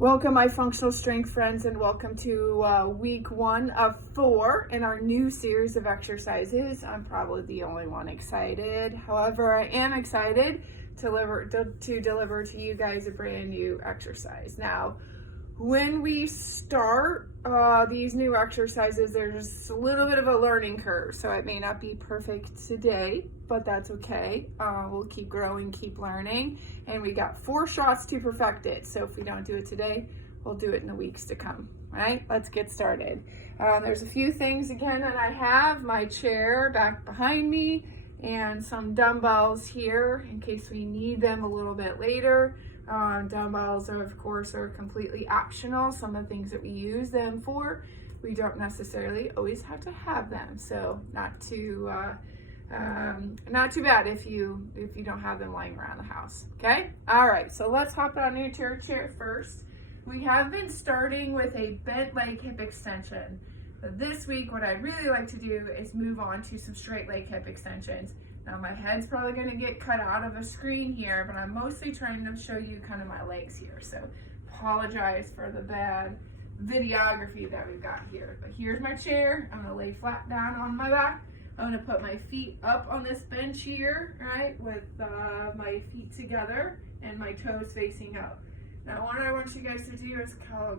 Welcome, my functional strength friends, and welcome to week 1 of 4 in our new series of exercises. I'm probably the only one excited. However, I am excited to deliver to you guys a brand new exercise. Now, when we start these new exercises, there's a little bit of a learning curve, so it may not be perfect today, but that's okay. We'll keep growing, keep learning, and we got 4 shots to perfect it. So if we don't do it today, we'll do it in the weeks to come. All right, let's get started. There's a few things again that I have: my chair back behind me and some dumbbells here in case we need them a little bit later. Dumbbells are, of course, are completely optional. Some of the things that we use them for, we don't necessarily always have to have them. So not too bad if you don't have them lying around the house. Okay. All right. So let's hop on into our chair first. We have been starting with a bent leg hip extension. But this week, what I'd really like to do is move on to some straight leg hip extensions. Now my head's probably going to get cut out of a screen here, but I'm mostly trying to show you kind of my legs here. So apologize for the bad videography that we've got here. But here's my chair. I'm going to lay flat down on my back. I'm going to put my feet up on this bench here, right, with my feet together and my toes facing out. Now what I want you guys to do is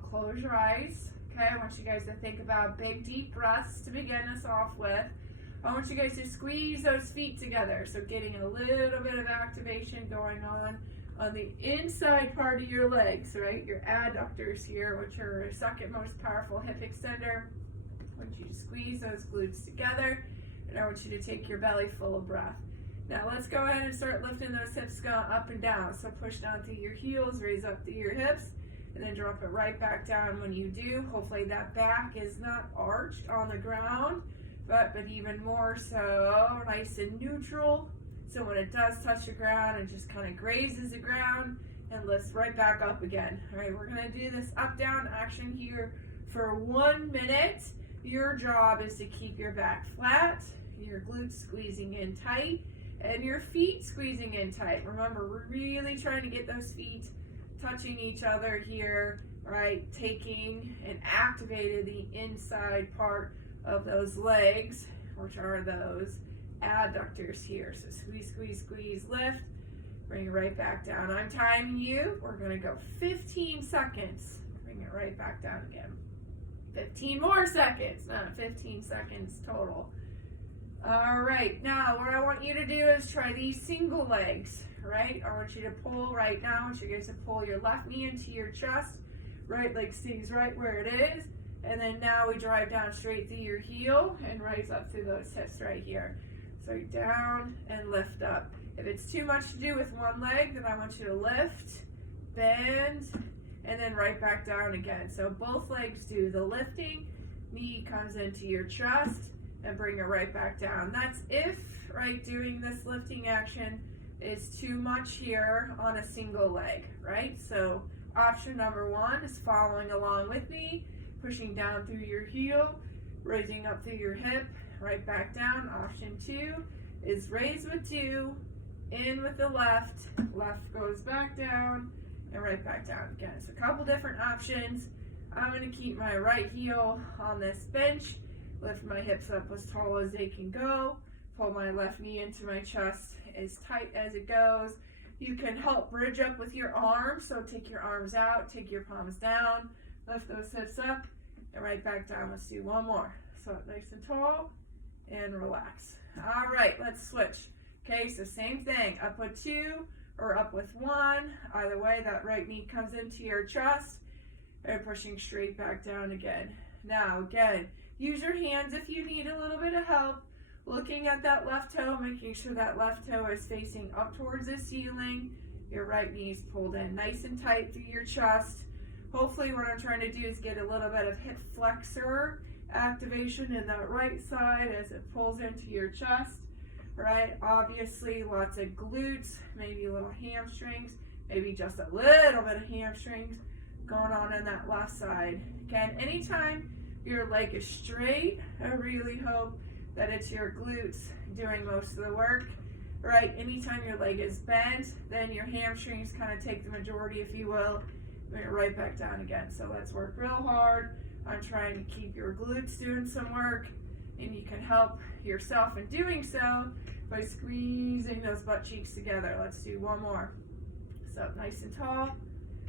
close your eyes. Okay, I want you guys to think about big deep breaths to begin us off with. I want you guys to squeeze those feet together. So getting a little bit of activation going on the inside part of your legs, right? Your adductors here, which are your second most powerful hip extender. I want you to squeeze those glutes together, and I want you to take your belly full of breath. Now let's go ahead and start lifting those hips going up and down. So push down through your heels, raise up through your hips, and then drop it right back down when you do. Hopefully that back is not arched on the ground, but even more so nice and neutral. So when it does touch the ground, it just kind of grazes the ground and lifts right back up again. All right, we're gonna do this up down action here for 1 minute. Your job is to keep your back flat, your glutes squeezing in tight, and your feet squeezing in tight. Remember, we're really trying to get those feet touching each other here, right? Taking and activated the inside part of those legs, which are those adductors here. So squeeze, squeeze, squeeze, lift, bring it right back down. I'm timing you. We're gonna go 15 seconds. Bring it right back down again. 15 more seconds, 15 seconds total. All right, now what I want you to do is try these single legs, right? I want you to pull right now. I want you guys to pull your left knee into your chest. Right leg stays right where it is. And then now we drive down straight through your heel and rise up through those hips right here. So down and lift up. If it's too much to do with one leg, then I want you to lift, bend, and then right back down again. So both legs do the lifting, knee comes into your chest, and bring it right back down. That's if, right, doing this lifting action is too much here on a single leg, right? So option number 1 is following along with me, pushing down through your heel, raising up through your hip, right back down. Option 2 is raise with 2, in with the left, left goes back down, and right back down again. So a couple different options. I'm gonna keep my right heel on this bench, lift my hips up as tall as they can go, pull my left knee into my chest as tight as it goes. You can help bridge up with your arms, so take your arms out, take your palms down, lift those hips up, and right back down. Let's do one more. So nice and tall, and relax. All right, let's switch. Okay, so same thing, up with 2 or up with 1. Either way, that right knee comes into your chest, and pushing straight back down again. Now, again, use your hands if you need a little bit of help. Looking at that left toe, making sure that left toe is facing up towards the ceiling. Your right knee is pulled in nice and tight through your chest. Hopefully what I'm trying to do is get a little bit of hip flexor activation in that right side as it pulls into your chest, right? Obviously lots of glutes, maybe a little hamstrings, maybe just a little bit of hamstrings going on in that left side. Again, anytime your leg is straight, I really hope that it's your glutes doing most of the work, right? Anytime your leg is bent, then your hamstrings kind of take the majority, if you will, bring it right back down again. So let's work real hard on trying to keep your glutes doing some work, and you can help yourself in doing so by squeezing those butt cheeks together. Let's do one more. So nice and tall,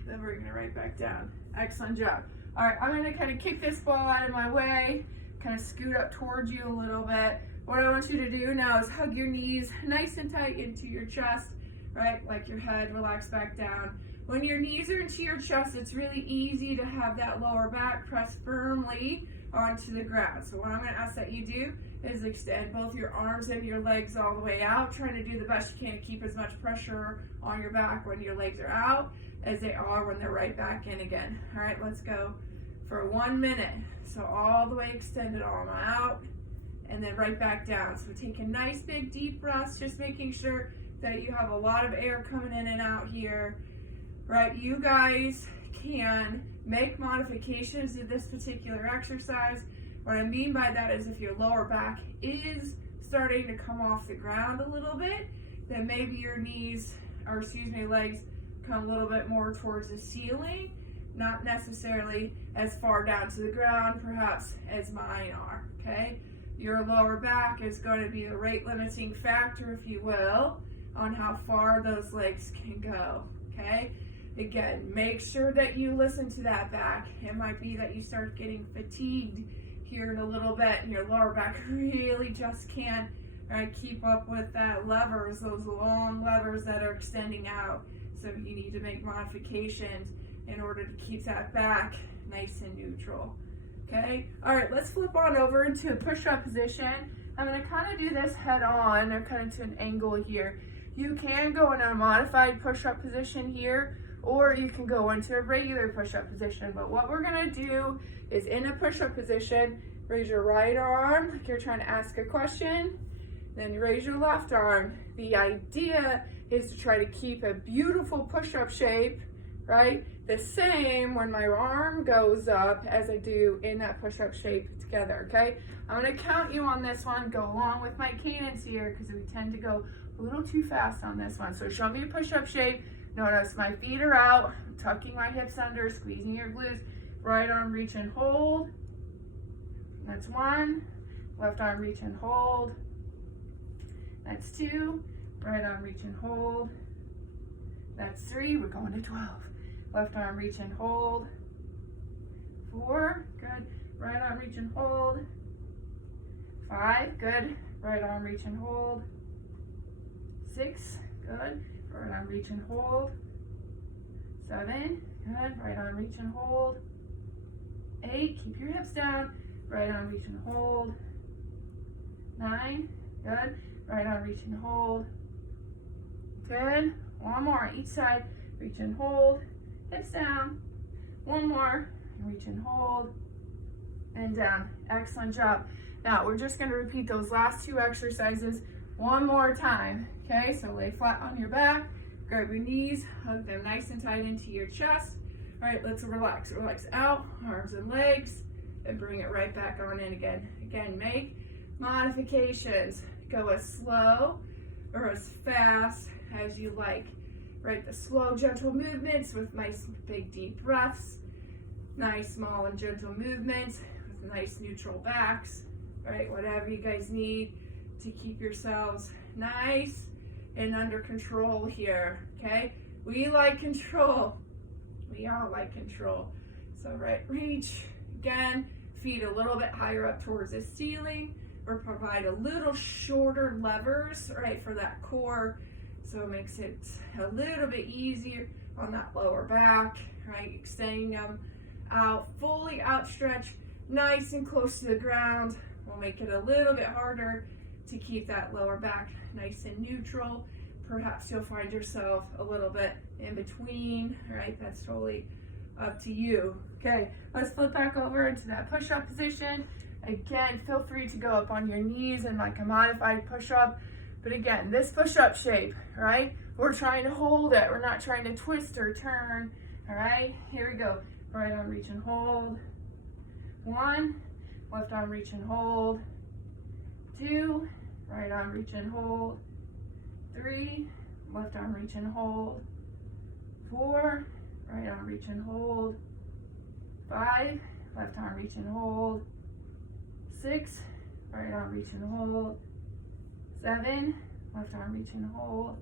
then we're gonna right back down. Excellent job. All right, I'm gonna kind of kick this ball out of my way, kind of scoot up towards you a little bit. What I want you to do now is hug your knees nice and tight into your chest, right? Like your head relax back down. When your knees are into your chest, it's really easy to have that lower back press firmly onto the ground. So what I'm gonna ask that you do is extend both your arms and your legs all the way out, trying to do the best you can to keep as much pressure on your back when your legs are out as they are when they're right back in again. All right, let's go for 1 minute. So all the way extended, arm out, and then right back down. So take a nice big deep breath, just making sure that you have a lot of air coming in and out here. Right, you guys can make modifications to this particular exercise. What I mean by that is if your lower back is starting to come off the ground a little bit, then maybe your legs come a little bit more towards the ceiling, not necessarily as far down to the ground, perhaps as mine are, okay? Your lower back is going to be the rate limiting factor, if you will, on how far those legs can go, okay? Again, make sure that you listen to that back. It might be that you start getting fatigued here in a little bit and your lower back really just can't keep up with that levers, those long levers that are extending out. So you need to make modifications in order to keep that back nice and neutral. Okay, all right, let's flip on over into a push-up position. I'm gonna kind of do this head on or kind of to an angle here. You can go in a modified push-up position here, or you can go into a regular push-up position. But what we're gonna do is in a push-up position, raise your right arm like you're trying to ask a question, then raise your left arm. The idea is to try to keep a beautiful push-up shape, right? The same when my arm goes up as I do in that push-up shape together, okay? I'm gonna count you on this one, go along with my cadence here because we tend to go a little too fast on this one. So show me a push-up shape. Notice my feet are out, I'm tucking my hips under, squeezing your glutes. Right arm reach and hold. That's 1. Left arm reach and hold. That's 2. Right arm reach and hold. That's 3. We're going to 12. Left arm reach and hold. 4. Good. Right arm reach and hold. 5. Good. Right arm reach and hold. 6. Good. Right arm reach and hold. 7. Good. Right arm reach and hold. 8. Keep your hips down. Right arm reach and hold. 9. Good. Right arm reach and hold. 10. One more each side. Reach and hold. Hips down. One more. Reach and hold. And down. Excellent job. Now we're just going to repeat those last 2 exercises one more time. Okay, so lay flat on your back. Grab your knees. Hug them nice and tight into your chest. All right, let's relax. Relax out. Arms and legs. And bring it right back on in again. Again, make modifications. Go as slow or as fast as you like. Right, the slow, gentle movements with nice, big, deep breaths. Nice, small, and gentle movements with nice, neutral backs. Right, whatever you guys need to keep yourselves nice and under control here, okay? We like control. We all like control. So, right, reach. Again, feet a little bit higher up towards the ceiling, or provide a little shorter levers, right, for that core. So it makes it a little bit easier on that lower back, right? Extending them out, fully outstretched, nice and close to the ground. We'll make it a little bit harder to keep that lower back nice and neutral. Perhaps you'll find yourself a little bit in between, right? That's totally up to you. Okay, let's flip back over into that push-up position. Again, feel free to go up on your knees in like a modified push-up. But again, this push-up shape, right? We're trying to hold it. We're not trying to twist or turn, all right? Here we go. Right arm reach and hold. 1, left arm reach and hold. 2, right arm reach and hold. 3, left arm reach and hold. 4, right arm reach and hold. 5, left arm reach and hold. 6, right arm reach and hold. 7, left arm reach and hold.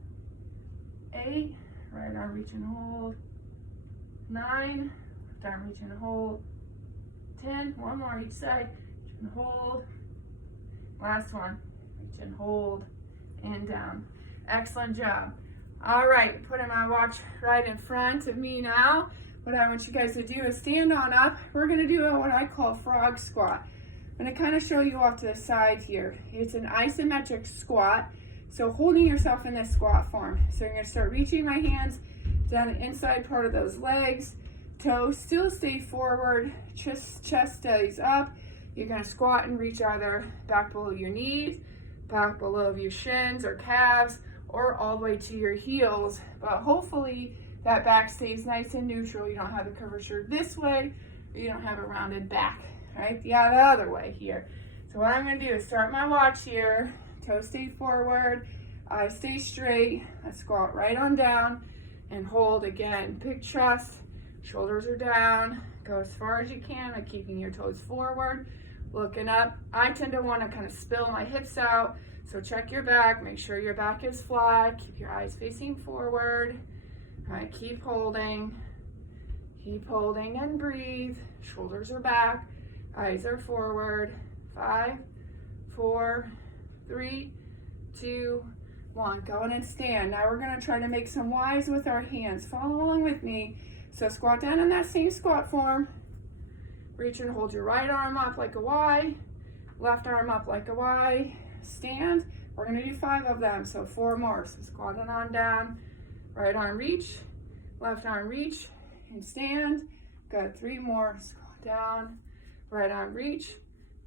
8, right arm reach and hold. 9, left arm reach and hold. 10, one more each side, reach and hold. Last one, reach and hold and down. Excellent job. All right, putting my watch right in front of me now. What I want you guys to do is stand on up. We're gonna do what I call frog squat. I'm gonna kind of show you off to the side here. It's an isometric squat. So holding yourself in this squat form. So you're gonna start reaching my hands down the inside part of those legs. Toes still stay forward, chest stays up. You're gonna squat and reach either back below your knees, back below your shins or calves, or all the way to your heels. But hopefully that back stays nice and neutral. You don't have the curvature this way, or you don't have a rounded back, right? The other way here. So what I'm gonna do is start my watch here. Toes stay forward, eyes stay straight. I squat right on down and hold again. Big chest, shoulders are down. Go as far as you can by keeping your toes forward, looking up. I tend to want to kind of spill my hips out, so check your back. Make sure your back is flat. Keep your eyes facing forward. All right, keep holding and breathe. Shoulders are back, eyes are forward. 5, 4, 3, 2, 1. Go in and stand. Now we're going to try to make some Ys with our hands. Follow along with me. So squat down in that same squat form. Reach and hold your right arm up like a Y, left arm up like a Y. Stand. We're going to do 5 of them, so 4 more. So squatting on down. Right arm reach, left arm reach, and stand. Good. 3 more. Squat down. Right arm reach,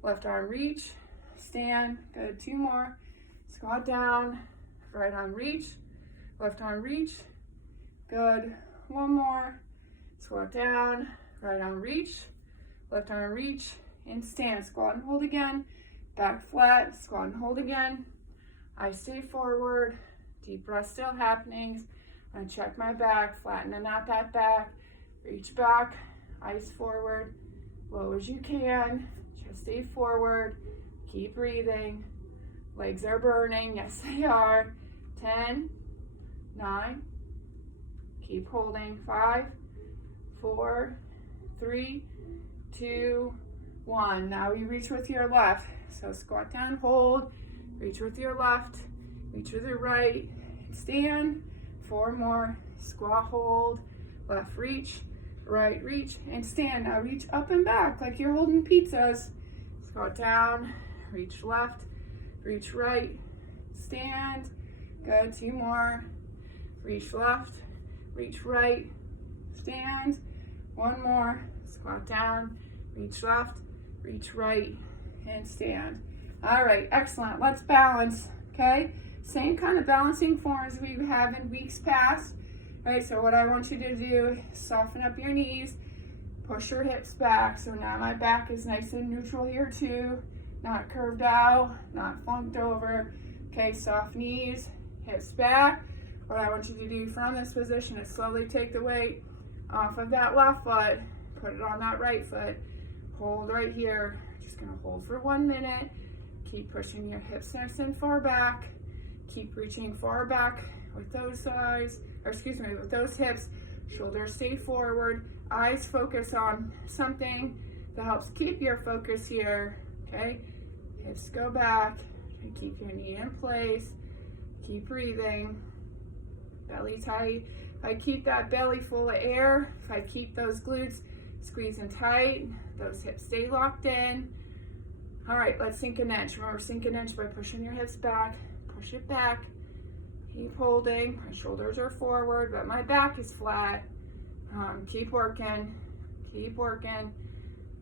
left arm reach, stand. Good. 2 more. Squat down. Right arm reach, left arm reach. Good. 1 more. Squat down. Right arm reach, left arm reach, and stand. Squat and hold again. Back flat. Squat and hold again. Eyes stay forward. Deep breath still happening. I'm gonna check my back. Flattening out that back. Reach back. Eyes forward. Low as you can. Just stay forward. Keep breathing. Legs are burning. Yes, they are. 10, 9. Keep holding. 5, 4, 3, 2, 1. Now we reach with your left. So squat down, hold. Reach with your left. Reach with your right. Stand. 4 more. Squat, hold. Left reach. Right reach. And stand. Now reach up and back like you're holding pizzas. Squat down. Reach left. Reach right. Stand. Good. 2 more. Reach left. Reach right. Stand. 1 more. Squat down. Reach left. Reach right. And stand. All right. Excellent. Let's balance. Okay. Same kind of balancing forms we have in weeks past. All right. So what I want you to do is soften up your knees. Push your hips back. So now my back is nice and neutral here too. Not curved out. Not funked over. Okay. Soft knees. Hips back. What I want you to do from this position is slowly take the weight off of that left foot. Put it on that right foot. Hold right here. Just gonna hold for 1 minute. Keep pushing your hips nice and far back. Keep reaching far back with those thighs, or excuse me, with those hips. Shoulders stay forward. Eyes focus on something that helps keep your focus here. Okay? Hips go back. And keep your knee in place. Keep breathing. Belly tight. If I keep that belly full of air, if I keep those glutes squeezing tight, those hips stay locked in. All right, let's sink an inch. Remember, sink an inch by pushing your hips back. Push it back. Keep holding. My shoulders are forward, but my back is flat. Keep working. Keep working.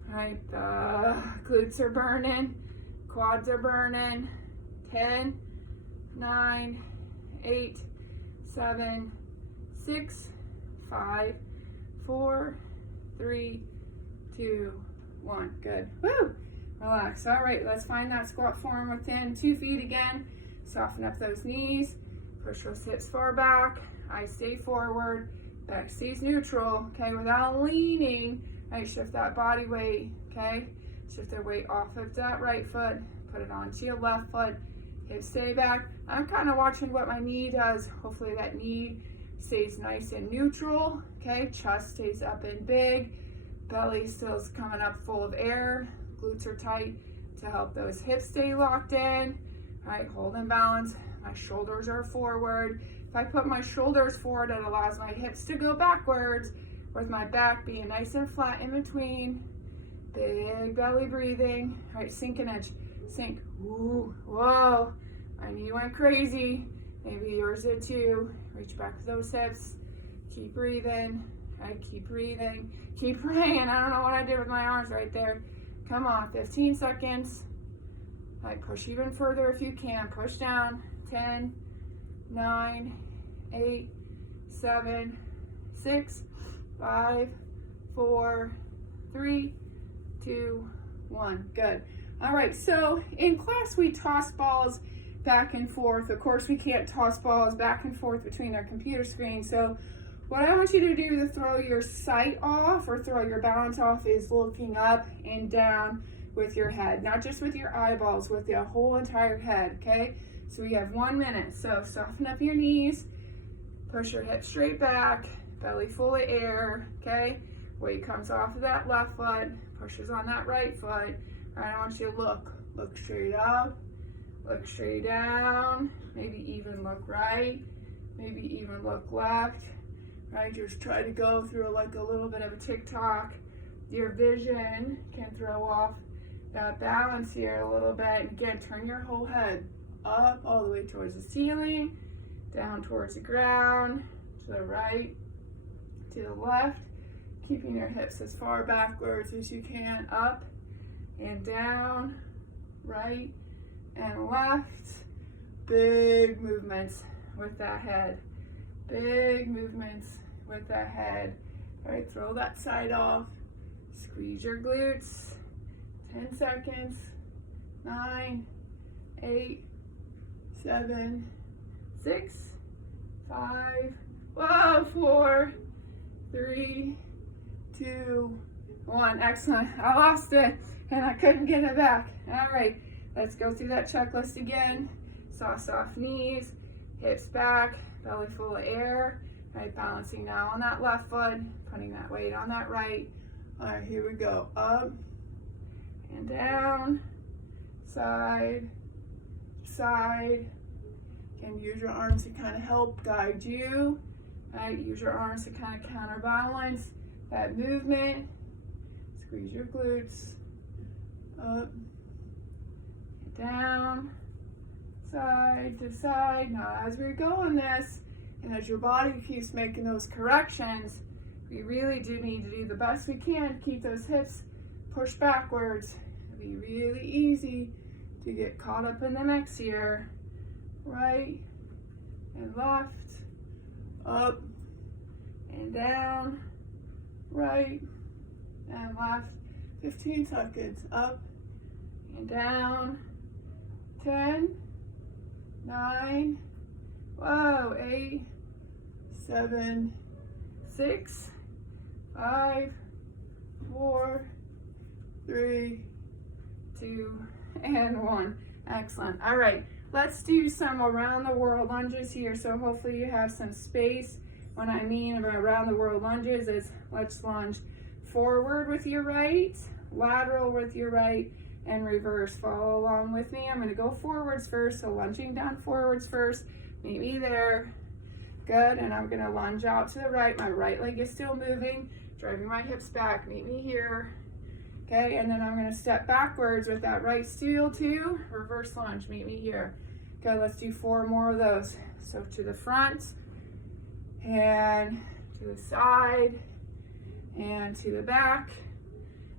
All right, the glutes are burning. Quads are burning. 10, 9, 8, 7, 6, 5, 4, 3, 2, 1. Good. Woo! Relax. All right, let's find that squat form within 2 feet again. Soften up those knees. Push those hips far back. Eyes stay forward. back stays neutral, okay, without leaning, right, shift that body weight, okay, shift the weight off of that right foot, put it onto your left foot, hips stay back. I'm kind of watching what my knee does. Hopefully that knee stays nice and neutral, okay, chest stays up and big, belly still is coming up full of air, glutes are tight to help those hips stay locked in, right, hold and balance, my shoulders are forward. If I put my shoulders forward, it allows my hips to go backwards with my back being nice and flat in between. Big belly breathing. All right, sink an inch. Sink. Ooh, whoa. My knee went crazy. Maybe yours did too. Reach back to those hips. Keep breathing. All right, keep breathing. Keep praying. I don't know what I did with my arms right there. Come on, 15 seconds. All right, push even further if you can. Push down. 10, 9, 8, 7, 6, 5, 4, 3, 2, 1. Good. All right, so in class we toss balls back and forth. Of course, we can't toss balls back and forth between our computer screens. So what I want you to do to throw your sight off or throw your balance off is looking up and down with your head, not just with your eyeballs, with the whole entire head, okay? So we have 1 minute. So soften up your knees, push your hips straight back, belly full of air, okay? Weight comes off of that left foot, pushes on that right foot. All right, I want you to look straight up, look straight down, maybe even look right, maybe even look left, right? Just try to go through like a little bit of a TikTok. Your vision can throw off that balance here a little bit. And again, turn your whole head up all the way towards the ceiling, down towards the ground, to the right, to the left, keeping your hips as far backwards as you can, up and down, right and left. Big movements with that head. Big movements with that head. All right, throw that side off. Squeeze your glutes. 10 seconds. 9, 8, 7, 6, 5, 4, 3, 2, 1. Excellent. I lost it and I couldn't get it back. All right, let's go through that checklist again. Soft knees, hips back, belly full of air. All right, balancing now on that left foot, putting that weight on that right. All right, here we go. Up and down, side, side. Again, use your arms to kind of help guide you. Right, use your arms to kind of counterbalance that movement. Squeeze your glutes. Up, down, side to side. Now, as we go on this, and as your body keeps making those corrections, we really do need to do the best we can to keep those hips pushed backwards. It'll be really easy to get caught up in the mix here. Right and left, up and down, right and left. 15 seconds. Up and down. 10, 9, 8, 7, 6, 5, 4, 3, 2, and 1. Excellent. All right, let's do some around the world lunges here. So hopefully you have some space. What I mean about around the world lunges is let's lunge forward with your right, lateral with your right, and reverse. Follow along with me. I'm going to go forwards first, so lunging down forwards first. Meet me there. Good, and I'm going to lunge out to the right. My right leg is still moving, driving my hips back. Meet me here. Okay, and then I'm going to step backwards with that right steel to reverse lunge. Meet me here. Okay, let's do 4 more of those. So to the front, and to the side, and to the back.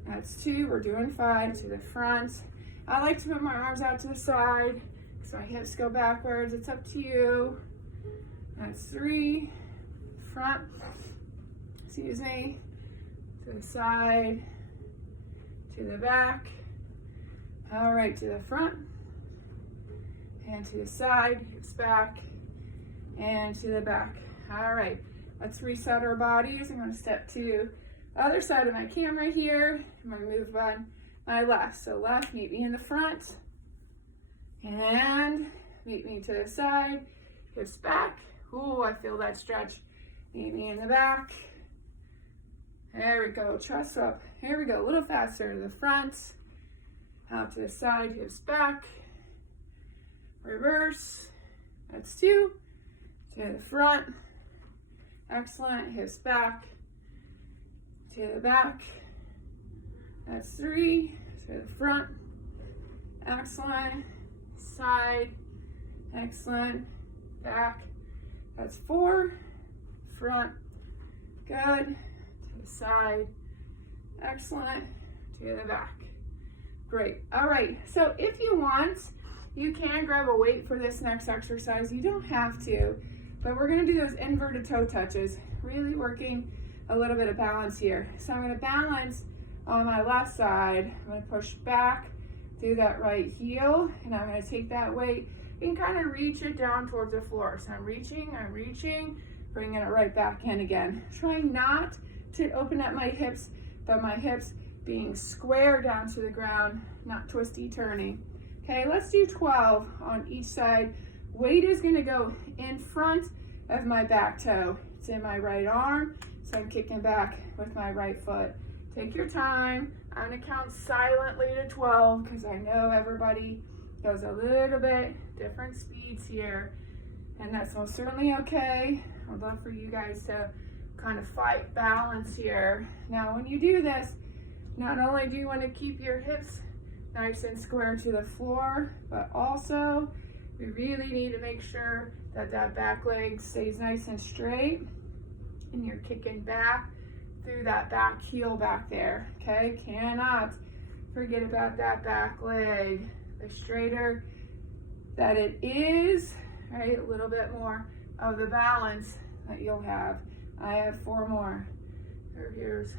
That's 2. We're doing 5. To the front. I like to put my arms out to the side so my hips go backwards. It's up to you. That's 3. Front. Excuse me. To the side. To the back. All right, to the front. And to the side. Hips back. And to the back. All right. Let's reset our bodies. I'm gonna step to the other side of my camera here. I'm gonna move on my left. So left, meet me in the front. And meet me to the side. Hips back. Ooh, I feel that stretch. Meet me in the back. There we go, chest up. Here we go, a little faster to the front. Out to the side, hips back. Reverse. That's 2. To the front. Excellent, hips back. To the back. That's 3. To the front. Excellent. Side. Excellent. Back. That's 4. Front. Good. To the side. Excellent. To the back. Great. All right. So if you want, you can grab a weight for this next exercise. You don't have to, but we're going to do those inverted toe touches, really working a little bit of balance here. So I'm going to balance on my left side. I'm going to push back through that right heel, and I'm going to take that weight and kind of reach it down towards the floor. So I'm reaching, bringing it right back in again. Trying not to open up my hips, but my hips being square down to the ground, not twisty turning. Okay, let's do 12 on each side. Weight is gonna go in front of my back toe. It's in my right arm, so I'm kicking back with my right foot. Take your time. I'm gonna count silently to 12 because I know everybody goes a little bit different speeds here, and that's most certainly okay. I'd love for you guys to kind of fight balance here. Now, when you do this, not only do you want to keep your hips nice and square to the floor, but also we really need to make sure that that back leg stays nice and straight and you're kicking back through that back heel back there, okay? Cannot forget about that back leg. The straighter that it is, right, a little bit more of the balance that you'll have. I have 4 more. Here's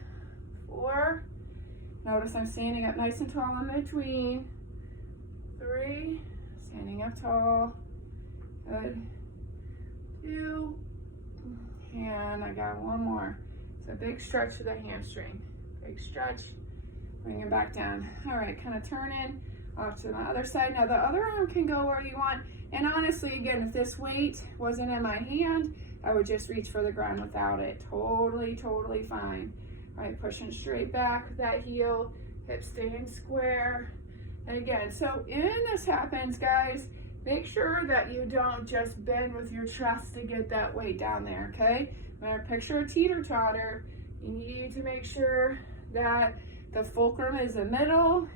4. Notice I'm standing up nice and tall in between. 3, standing up tall. Good. 2, and I got 1 more. It's a big stretch to the hamstring. Big stretch, bring it back down. All right, kind of turn in off to my other side. Now the other arm can go where you want. And honestly, again, if this weight wasn't in my hand, I would just reach for the ground without it. Totally, totally fine. All right, pushing straight back with that heel, hips staying square. And again, so when this happens, guys, make sure that you don't just bend with your chest to get that weight down there, okay? When I picture a teeter-totter, you need to make sure that the fulcrum is the middle,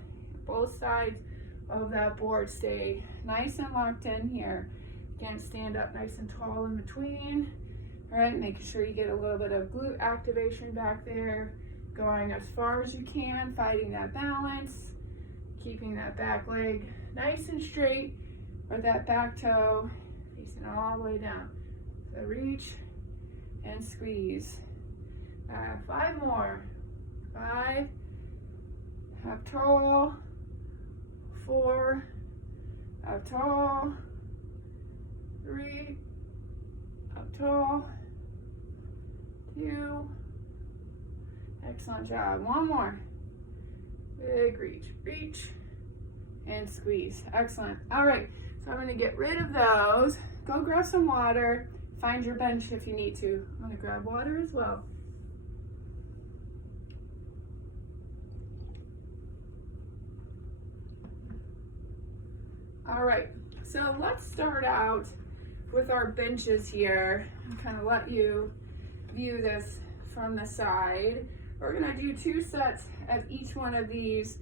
both sides of that board stay nice and locked in here. Again, stand up nice and tall in between. All right, making sure you get a little bit of glute activation back there, going as far as you can, fighting that balance, keeping that back leg nice and straight, or that back toe facing all the way down. So reach and squeeze. 5 more. 5, up tall. 4, up tall. 3, up tall. 2, excellent job. 1 more. Big reach, and squeeze. Excellent. All right, so I'm going to get rid of those. Go grab some water. Find your bench if you need to. I'm going to grab water as well. All right, so let's start out with our benches here and kind of let you view this from the side. We're gonna do 2 sets of each one of these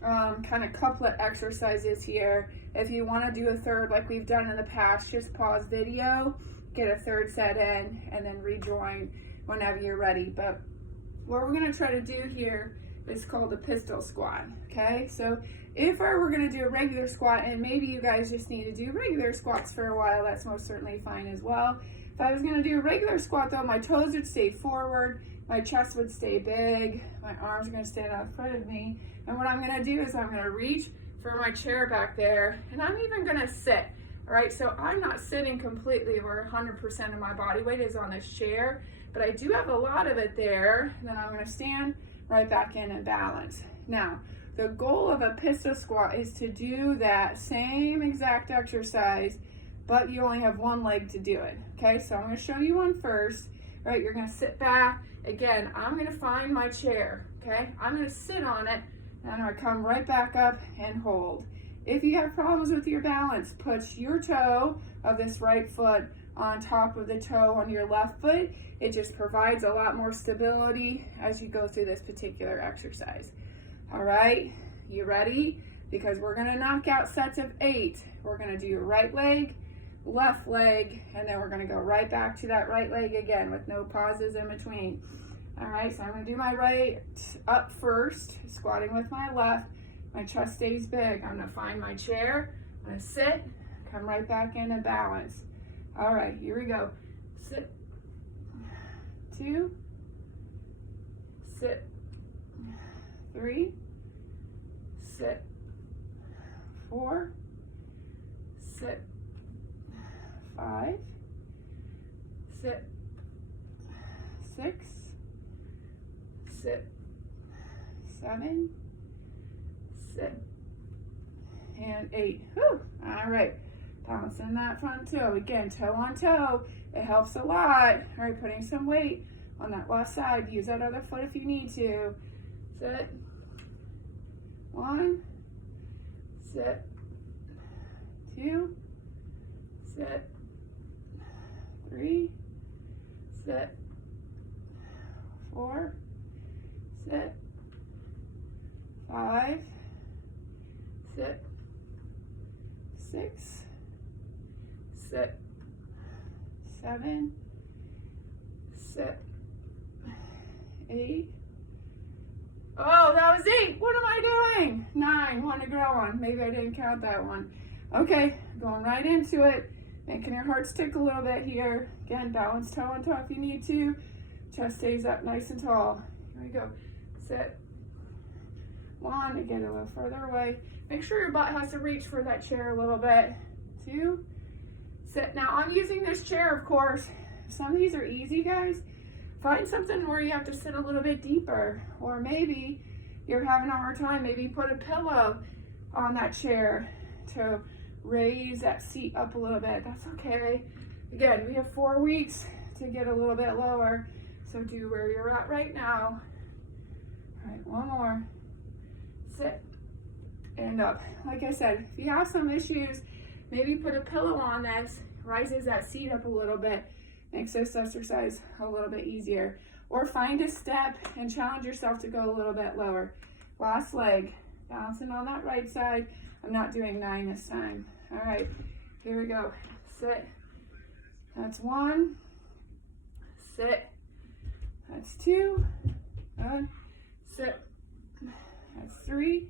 kind of couplet exercises here. If you wanna do a third like we've done in the past, just pause video, get a 3rd set in, and then rejoin whenever you're ready. But what we're gonna try to do here is called the pistol squat, okay? So if I were gonna do a regular squat, and maybe you guys just need to do regular squats for a while, that's most certainly fine as well. If I was gonna do a regular squat though, my toes would stay forward, my chest would stay big, my arms are gonna stand out in front of me, and what I'm gonna do is I'm gonna reach for my chair back there, and I'm even gonna sit, all right? So I'm not sitting completely where 100% of my body weight is on this chair, but I do have a lot of it there. Then I'm gonna stand right back in and balance. Now, the goal of a pistol squat is to do that same exact exercise, but you only have one leg to do it. Okay, so I'm gonna show you one first. All right, you're gonna sit back. Again, I'm gonna find my chair, okay? I'm gonna sit on it, and I'm gonna come right back up and hold. If you have problems with your balance, put your toe of this right foot on top of the toe on your left foot. It just provides a lot more stability as you go through this particular exercise. All right, you ready? Because we're gonna knock out sets of 8. We're gonna do your right leg, left leg, and then we're gonna go right back to that right leg again with no pauses in between. All right, so I'm gonna do my right up first, squatting with my left. My chest stays big. I'm gonna find my chair, I'm gonna sit, come right back in and balance. All right, here we go. Sit, 2, sit, 3, sit, 4, sit, 5, sit, 6, sit, 7, sit, and 8. Whew. All right, balancing that front toe. Again, toe on toe. It helps a lot. All right, putting some weight on that left side. Use that other foot if you need to. Sit. 1, sit, 2, sit, 3, sit, 4, sit, 5, sit, 6, sit, 7, sit, 8. Oh, that was 8. What am I doing? 9. Want to grow on. Maybe I didn't count that one. Okay, going right into it. Making your heart stick a little bit here. Again, balance toe on toe if you need to. Chest stays up nice and tall. Here we go. Sit. 1. Again, a little further away. Make sure your butt has to reach for that chair a little bit. 2. Sit. Now, I'm using this chair, of course. Some of these are easy, guys. Find something where you have to sit a little bit deeper, or maybe you're having a hard time. Maybe put a pillow on that chair to raise that seat up a little bit. That's okay. Again, we have 4 weeks to get a little bit lower, so do where you're at right now. All right, one more. Sit and up. Like I said, if you have some issues, maybe put a pillow on this, rises that seat up a little bit. Makes this exercise a little bit easier. Or find a step and challenge yourself to go a little bit lower. Last leg, balancing on that right side. I'm not doing 9 this time. All right, here we go. Sit. That's 1. Sit. That's 2. Good. Sit. That's 3.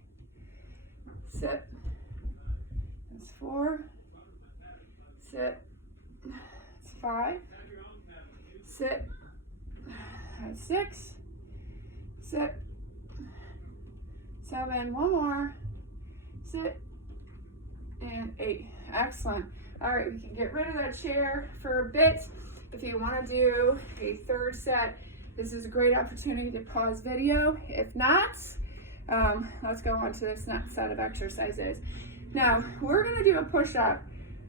Sit. That's 4. Sit. That's 5. Sit. That's 6. Sit. 7. One more. Sit. And 8. Excellent. All right, we can get rid of that chair for a bit. If you want to do a 3rd set, this is a great opportunity to pause video. If not, let's go on to this next set of exercises. Now, we're going to do a push-up,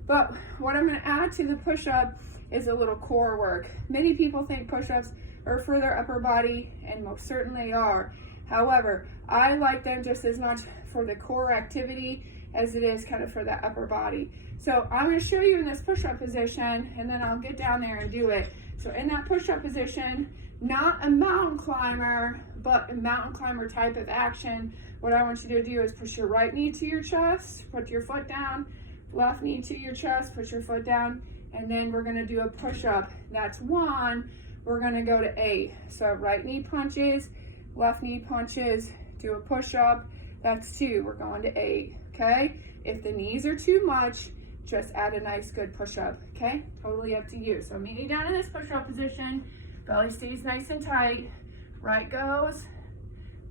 but what I'm going to add to the push-up is a little core work. Many people think push-ups are for their upper body, and most certainly are. However, I like them just as much for the core activity as it is kind of for that upper body. So I'm going to show you in this push-up position, and then I'll get down there and do it. So in that push-up position, not a mountain climber, but a mountain climber type of action. What I want you to do is push your right knee to your chest, put your foot down, left knee to your chest, put your foot down, and then we're going to do a push-up. That's 1. We're going to go to 8. So right knee punches, left knee punches, do a push-up. That's 2. We're going to 8. Okay? If the knees are too much, just add a nice good push-up. Okay? Totally up to you. So meet me down in this push-up position. Belly stays nice and tight. Right goes,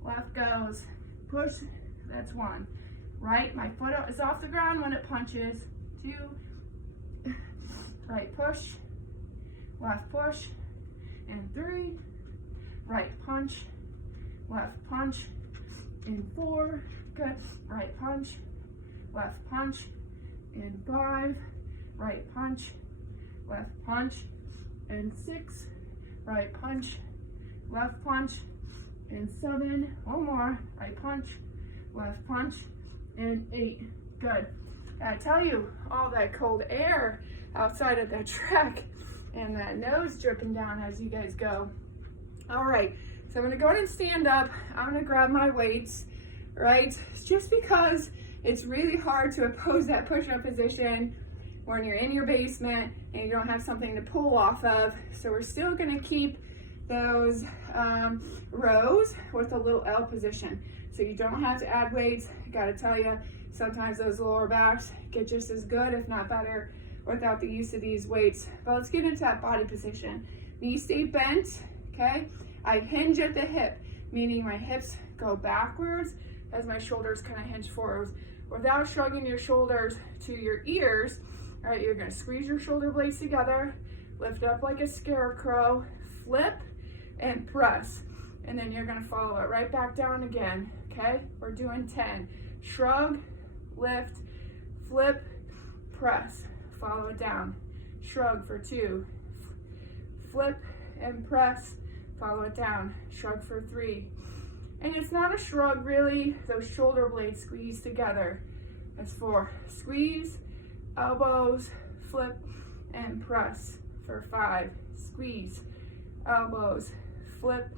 left goes. Push. That's 1. Right, my foot is off the ground when it punches. 2. Right push, left push, in 3, right punch, left punch, in 4, good, right punch, left punch, in 5, right punch, left punch, in 6, right punch, left punch, in 7, one more, right punch, left punch, in 8, good. I tell you, all that cold air outside of the track and that nose dripping down as you guys go. All right, so I'm gonna go ahead and stand up. I'm gonna grab my weights, right? Just because it's really hard to oppose that push-up position when you're in your basement and you don't have something to pull off of. So we're still gonna keep those rows with a little L position. So you don't have to add weights. I gotta tell you, sometimes those lower backs get just as good, if not better, without the use of these weights. But let's get into that body position. Knees stay bent, okay? I hinge at the hip, meaning my hips go backwards as my shoulders kind of hinge forwards. Without shrugging your shoulders to your ears, all right, you're gonna squeeze your shoulder blades together, lift up like a scarecrow, flip, and press. And then you're gonna follow it right back down again, okay? We're doing 10. Shrug, lift, flip, press. Follow it down. Shrug for 2. Flip and press. Follow it down. Shrug for 3. And it's not a shrug really, those shoulder blades squeeze together. That's 4. Squeeze, elbows, flip, and press. For 5. Squeeze, elbows, flip,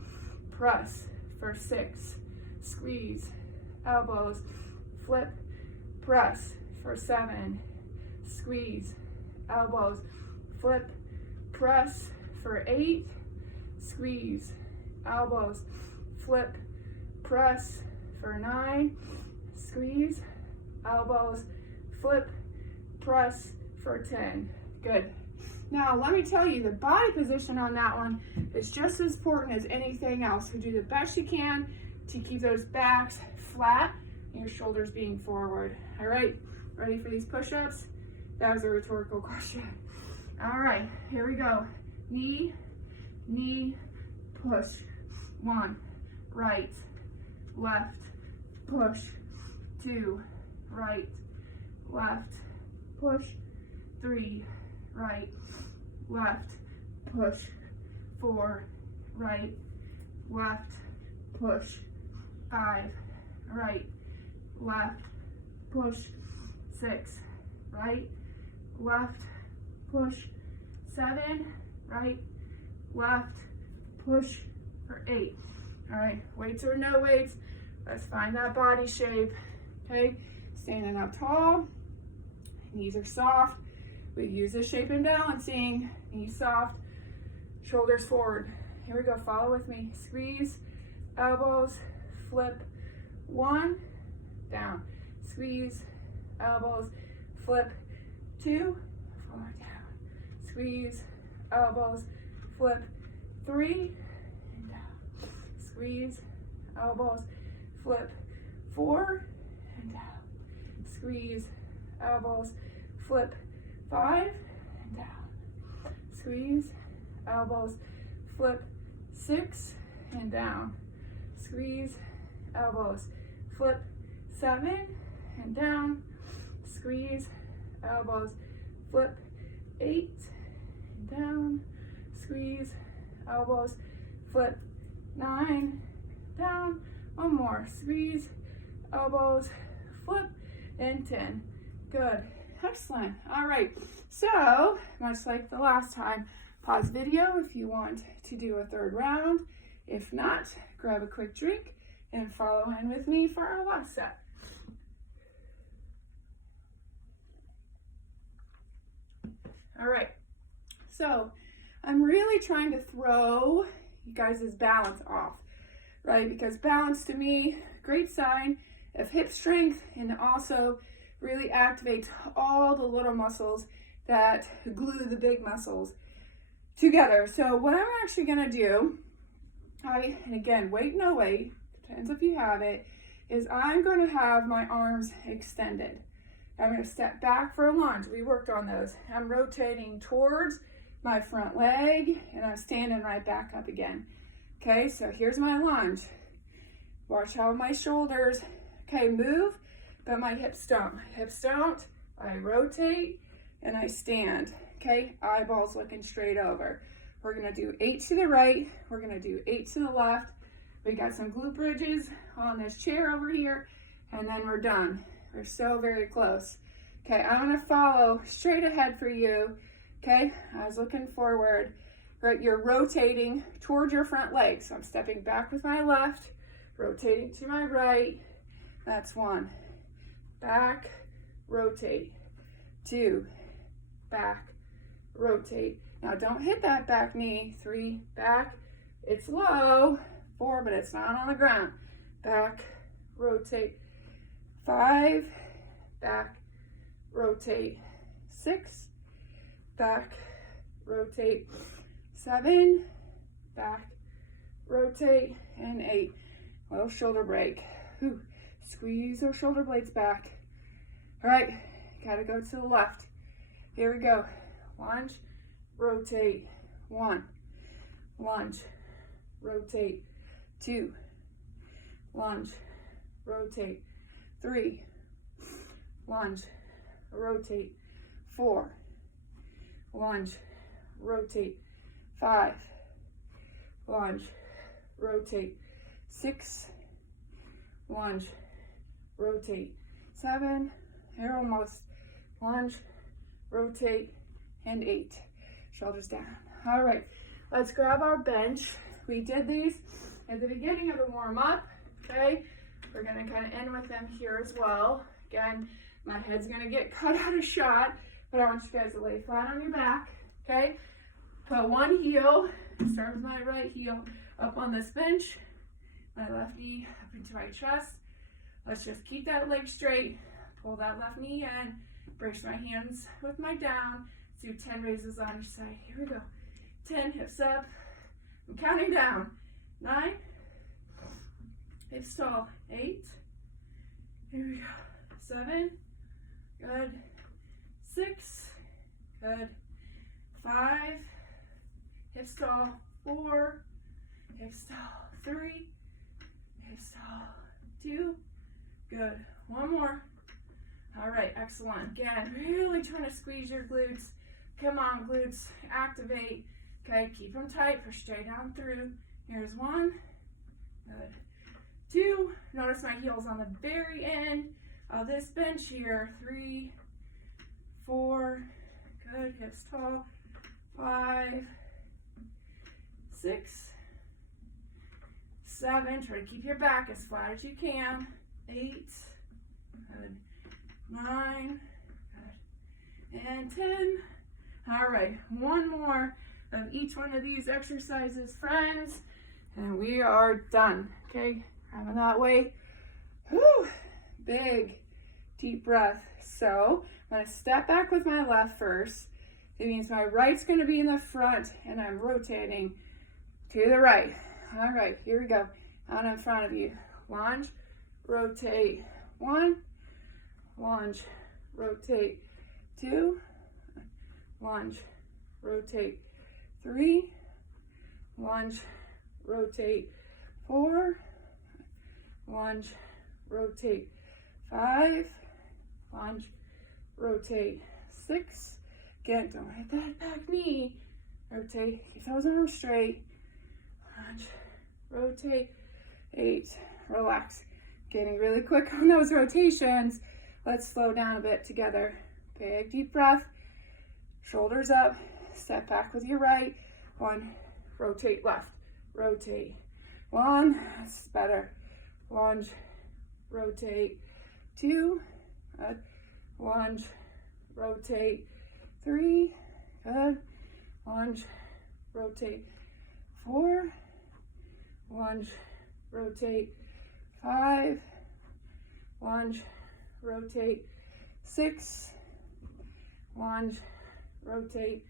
press. For 6. Squeeze, elbows, flip, press. For 7. Squeeze, elbows, flip, press. For 8. Squeeze, elbows, flip, press. For 9. Squeeze, elbows, flip, press. For 10. Good. Now let me tell you, the body position on that one is just as important as anything else. So do the best you can to keep those backs flat and your shoulders being forward. All right, ready for these push-ups? That was a rhetorical question. All right, here we go. Knee, knee, push. 1, right, left, push. 2, right, left, push. 3, right, left, push. 4, right, left, push. 5, right, left, push. 6, right, left, push. 7, right, left, push. For 8. All right, weights or no weights, let's find that body shape. Okay, standing up tall, knees are soft. We use this shape in balancing. Knees soft, shoulders forward. Here we go, follow with me. Squeeze, elbows, flip. 1, down. Squeeze, elbows, flip. 2, follow down. Squeeze, elbows, flip. 3, and down. Squeeze, elbows, flip. 4, and down. Squeeze, elbows, flip. 5, and down. Squeeze, elbows, flip. 6, and down. Squeeze, elbows, flip. 7, and down. Squeeze, elbows, flip. 8, and down. Squeeze, elbows, flip. 9, down. One more. Squeeze, elbows, flip, and 10. Good. Excellent. All right. So, much like the last time, pause video if you want to do a third round. If not, grab a quick drink and follow in with me for our last set. All right. So, I'm really trying to throw you guys' balance off, right? Because balance to me, great sign of hip strength, and also really activates all the little muscles that glue the big muscles together. So what I'm actually gonna do, and again, weight, no weight, depends if you have it, is I'm gonna have my arms extended. I'm gonna step back for a lunge. We worked on those. I'm rotating towards my front leg, and I'm standing right back up again. Okay, so here's my lunge. Watch how my shoulders, okay, move, but my hips don't. Hips don't. I rotate and I stand. Okay, eyeballs looking straight over. We're gonna do 8 to the right. We're gonna do 8 to the left. We got some glute bridges on this chair over here, and then we're done. We're so very close. Okay, I'm gonna follow straight ahead for you. Okay, I was looking forward. Right, you're rotating towards your front leg. So I'm stepping back with my left, rotating to my right. That's 1. Back, rotate. 2, back, rotate. Now don't hit that back knee. 3, back. It's low. 4, but it's not on the ground. Back, rotate. 5, back, rotate. 6, back, rotate. 7, back, rotate, and 8. Little shoulder break. Ooh, squeeze those shoulder blades back. All right, gotta go to the left. Here we go. Lunge, rotate. 1, lunge, rotate. 2, lunge, rotate. 3, lunge, rotate. 4, lunge, rotate. 5, lunge, rotate. 6, lunge, rotate. 7, here almost, lunge, rotate, and 8. Shoulders down. All right, let's grab our bench. We did these at the beginning of the warm-up, okay? We're gonna kind of end with them here as well. Again, my head's gonna get cut out of shot, but I want you guys to lay flat on your back, okay? Put one heel, start with my right heel, up on this bench, my left knee up into my chest. Let's just keep that leg straight, pull that left knee in, brace my hands with my down, do 10 raises on each side. Here we go. 10, hips up, I'm counting down. 9, hips tall. 8, here we go. 7, good. 6, good. 5, hips tall. 4, hips tall. 3, hips tall. 2, good. One more. All right, excellent. Again, really trying to squeeze your glutes. Come on, glutes, activate. Okay, keep them tight, push straight down through. Here's 1, good. 2, notice my heels on the very end of this bench here. 3, 4, good, hips tall. 5, 6, 7, try to keep your back as flat as you can. 8, good. 9, good. And 10. All right, one more of each one of these exercises, friends, and we are done. Okay, having that way. Whew, big, deep breath. So I'm gonna step back with my left first. It means my right's gonna be in the front and I'm rotating to the right. All right, here we go. Out in front of you. Lunge, rotate. 1, lunge, rotate. 2, lunge, rotate. 3, lunge, rotate. 4, lunge, rotate. 5, lunge, rotate. 6, again, don't hit that back knee. Rotate, keep those arms straight. Lunge, rotate. 8, relax. Getting really quick on those rotations. Let's slow down a bit together. Big deep breath. Shoulders up. Step back with your right. 1, rotate left. Rotate. 1, that's better. Lunge, rotate. 2, good. Lunge, rotate. 3, good. Lunge, rotate. 4, lunge, rotate. 5, lunge, rotate. 6, lunge, rotate.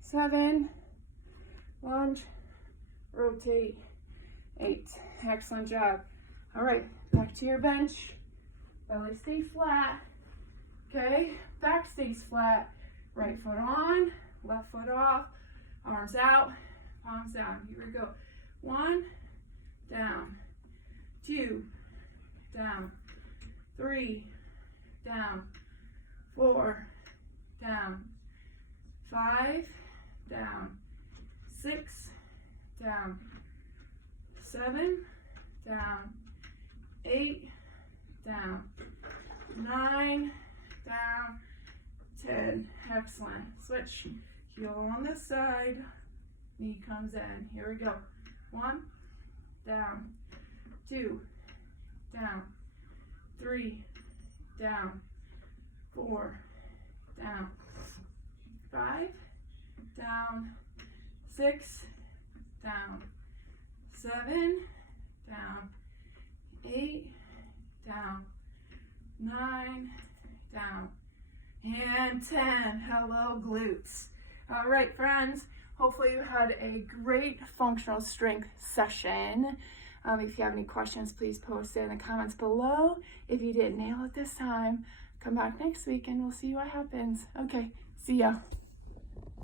7, lunge, rotate. 8. Excellent job. All right, back to your bench. Belly stays flat. Okay, back stays flat. Right foot on, left foot off. Arms out, palms down. Here we go. 1, down, 2, down, 3, down, 4, down, 5, down, 6, down, 7, down, 8, down, 9, down, 10. Excellent. Switch. Heel on this side. Knee comes in. Here we go. 1, down, 2, down, 3, down, 4, down, 5, down, 6, down, 7, down, 8, down, 9, down, and 10. Hello, glutes. All right, friends. Hopefully you had a great functional strength session. If you have any questions, please post it in the comments below. If you didn't nail it this time, come back next week and we'll see what happens. Okay, see ya.